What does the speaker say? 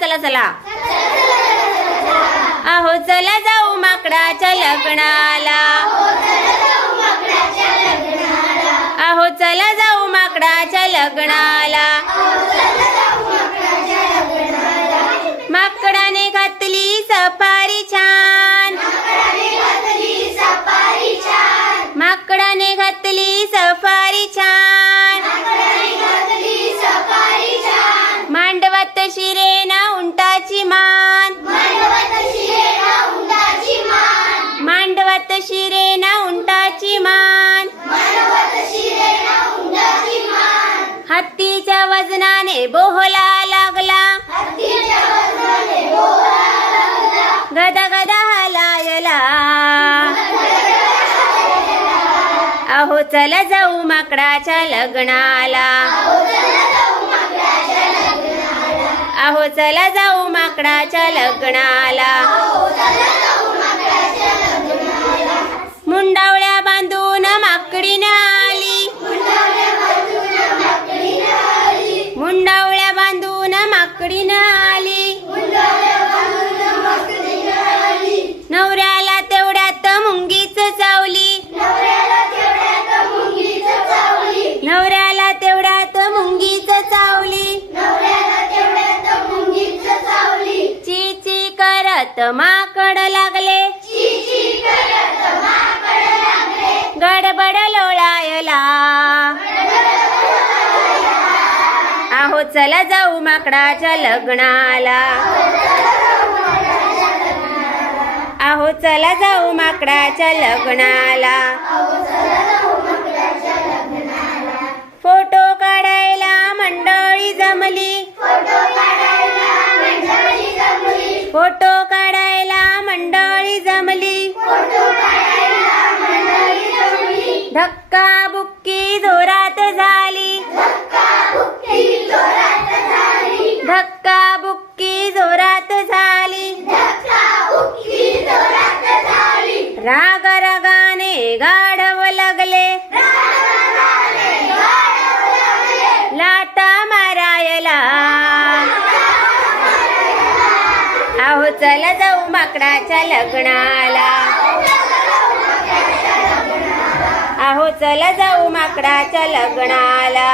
चला चला चला अहो चला जाऊ माकडाच्या लग्नाला अहो चला जाऊ माकडाच्या लग्नाला माकडाने घातली सफारी छान माकडाने घातली सफारी छान मांडवत शिरेना उंटाची मान मांडवत शिरेना उंटाची मान हत्तीच्या वजनाने बोहला लागला गदा गदा हलायला अहो चला जाऊ माकडाच्या लग्नाला अहो चला जाऊ माकडाच्या लग्नाला मुंडावळ्या बांधून माकडीनं आली मुंडावळ्या बांधून माकडीनं आली नवऱ्याला तेवढ्यात मुंगीच चावली नवऱ्याला तेवढ्यात मुंगीच चावली ची ची करत माकड लागले गडबड लोळायला अहो चला जाऊ माकडाच्या लग्नाला अहो चला जाऊ माकडाच्या लग्नाला फोटो काढायला मंडळी जमली फोटो काढायला मंडळी जमली धक्का बुक्की जोरात झाली धक्का बुक्की जोरात झाली राग रागाने गाढव लागले लाटा मारायला अहो चला जाऊ माकडाच्या लग्नाला अहो चला जाऊ माकडाच्या लग्नाला